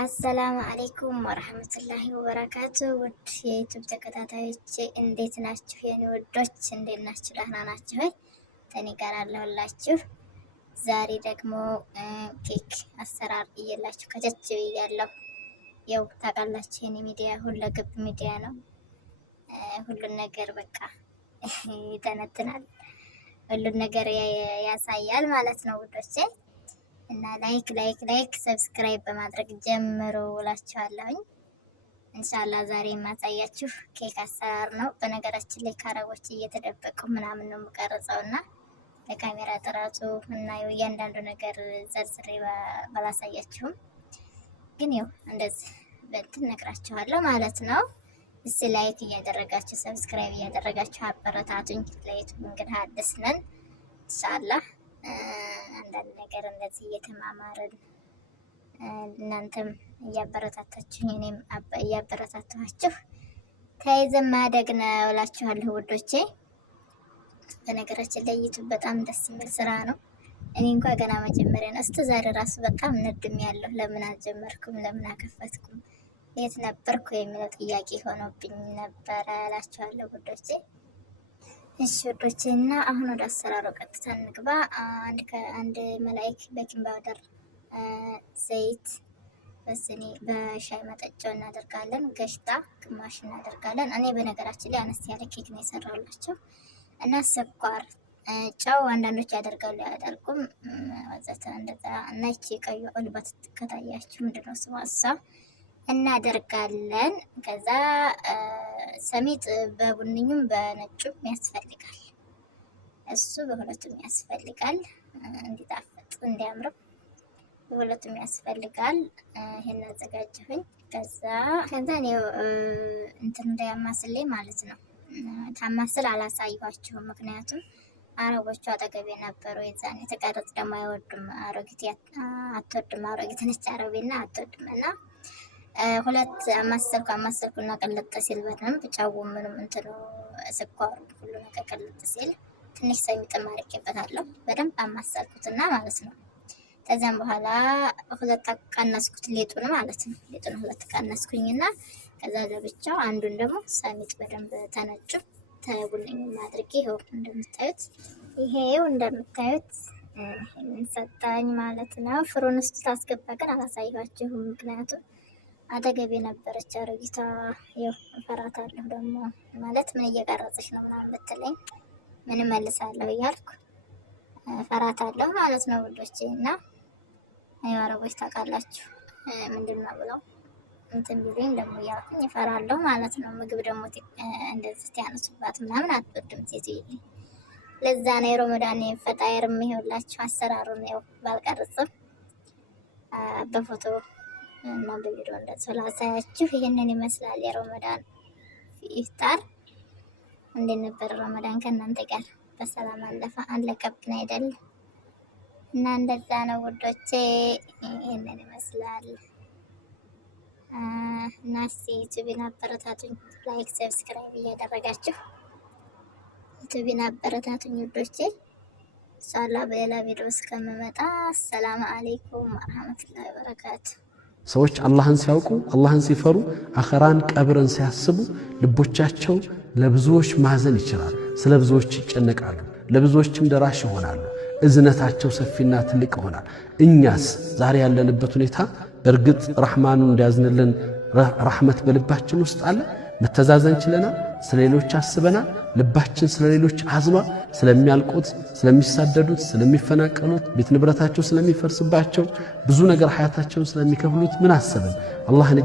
አሰላሙ አለይኩም ወራህመቱላሂ ወበረካቱ። ውድ የዩቲዩብ ተከታታዮች እንዴት ናችሁ? የኔ ወዶች እንዴት ናችሁ? ደህና ናችሁ ወይ? ከኔ ጋር አለሁላችሁ። ዛሬ ደግሞ ኬክ አሰራር እየላችሁ ከቸች ብያለሁ። ያው ታውቃላችሁ የኔ ሚዲያ ሁለገብ ሚዲያ ነው። ሁሉን ነገር በቃ ይተነትናል፣ ሁሉን ነገር ያሳያል ማለት ነው ውዶቼ። እና ላይክ ሰብስክራይብ በማድረግ ጀምሮ እላችኋለሁኝ። ኢንሻአላህ ዛሬ የማሳያችሁ ኬክ አሰራር ነው። በነገራችን ላይ ከአረቦች እየተደበቁ ምናምን ነው የምቀርጸውና ለካሜራ ጥራቱ እና እያንዳንዱ ነገር ዘርዝሬ ባላሳያችሁም ግን ያው እንደዚህ በእንትን ነግራችኋለሁ ማለት ነው። እስቲ ላይክ እያደረጋችሁ ሰብስክራይብ እያደረጋችሁ አበረታቱኝ። ለዩቲዩብ እንግዲህ አዲስ ነን ኢንሻአላህ አንዳንድ ነገር እንደዚህ እየተማማርን እናንተም እያበረታታችሁ እኔም እያበረታታችሁ ተይዘን ማደግ ነው እላችኋለሁ ውዶቼ። በነገራችን ላይ ዩቲዩብ በጣም ደስ የሚል ስራ ነው። እኔ እንኳን ገና መጀመሪያ ነው። እስከ ዛሬ ራሱ በጣም ነድም ያለው ለምን አልጀመርኩም፣ ለምን አከፈትኩም፣ የት ነበርኩ የሚለው ጥያቄ ሆኖብኝ ነበረ እላችኋለሁ ውዶቼ። እሺ ወዶቼ እና አሁን ወደ አሰራሩ ቀጥታ እንግባ። አንድ መላእክ ቤኪንግ ፓውደር ዘይት በስኒ በሻይ መጠጫው እናደርጋለን። ገሽታ ግማሽ እናደርጋለን። እኔ በነገራችን ላይ አነስ ያለ ኬክ ነው የሰራሁላችሁ እና ስኳር፣ ጨው አንዳንዶች ያደርጋሉ ያደርጉም ወዘተ እንደዛ እና እቺ ቀዩ ኦልባት ከታያችሁ ምንድነው ስሟ እሷ እናደርጋለን። ከዛ ሰሚጥ በቡንኙም በነጩም ያስፈልጋል። እሱ በሁለቱም ያስፈልጋል እንዲጣፍጥ እንዲያምር በሁለቱም ያስፈልጋል። ይሄን አዘጋጀሁኝ። ከዛ ነው እንትን እንዳያማስልኝ ማለት ነው። ታማስል አላሳየኋችሁም፣ ምክንያቱም አረቦቹ አጠገቤ ነበሩ። የዛን የተቀረጽ ደግሞ አይወዱም። አሮጊት አትወድም። አሮጊት ነች አረቤና አትወድም እና ሁለት አማሰልኩና ቀለጠ ሲል በደንብ ጫው ምንም እንትኑ ስኳሩ ሁሉ ነገር ቀለጠ ሲል ትንሽ ሰሚጥ ማርኬበታለሁ። በደንብ አማሰልኩትና ማለት ነው። ከዛም በኋላ ሁለት ቀነስኩት ሊጡን ማለት ነው። ሊጡን ሁለት ቀነስኩኝና ከዛ ለብቻው አንዱን ደግሞ ሰሚጥ በደንብ ተነጭ ተቡልኝ ማድረግ ይሄው እንደምታዩት ሰጣኝ ማለት ነው። ፍሩን ውስጥ ታስገባ ግን አላሳያችሁም፣ ምክንያቱም አጠገቤ ነበረች አሮጊቷ። ያው እፈራታለሁ ደግሞ ማለት ምን እየቀረጽሽ ነው ምናምን ብትለኝ ምን መልሳለሁ እያልኩ እፈራታለሁ ማለት ነው ውዶቼ። እና ያው አረቦች ታውቃላችሁ ምንድነው ብለው እንትን ቢሉኝ ደግሞ እያልኩኝ እፈራለሁ ማለት ነው። ምግብ ደግሞ እንደዚህ ያነሱባት ምናምን አትወድም ሴትዬ። ለዛ ነው የረመዳን ፈጣየርም ይኸውላችሁ አሰራሩን ያው ባልቀርጽም በፎቶ እና በቪዲዮ እንደዚህ ላሳያችሁ። ይሄንን ይመስላል የረመዳን ኢፍጣር። እንዴት ነበር ረመዳን ከእናንተ ጋር? በሰላም አለቀብን አይደል? እና እንደዛ ነው ውዶቼ። ይሄንን ይመስላል እና እስቲ ዩቲዩብን አበረታቱኝ። ላይክ ሰብስክራይብ እያደረጋችሁ ዩቲዩብን አበረታቱኝ ውዶቼ። ኢንሻአላህ በሌላ ቪዲዮ እስከምመጣ ሰላም አለይኩም ወራህመቱላሂ ወበረካቱ። ሰዎች አላህን ሲያውቁ አላህን ሲፈሩ አኸራን ቀብርን ሲያስቡ ልቦቻቸው ለብዙዎች ማዘን ይችላል። ስለ ብዙዎች ይጨነቃሉ፣ ለብዙዎችም ደራሽ ይሆናሉ። እዝነታቸው ሰፊና ትልቅ ይሆናል። እኛስ ዛሬ ያለንበት ሁኔታ በእርግጥ ረህማኑ እንዲያዝንልን ረህመት በልባችን ውስጥ አለ? መተዛዘን ችለናል? ስለሌሎች አስበናል? ልባችን ስለሌሎች አዝኗል? ስለሚያልቁት፣ ስለሚሳደዱት፣ ስለሚፈናቀሉት፣ ቤት ንብረታቸው ስለሚፈርስባቸው፣ ብዙ ነገር ሐያታቸውን ስለሚከፍሉት ምን አሰብን? አላህን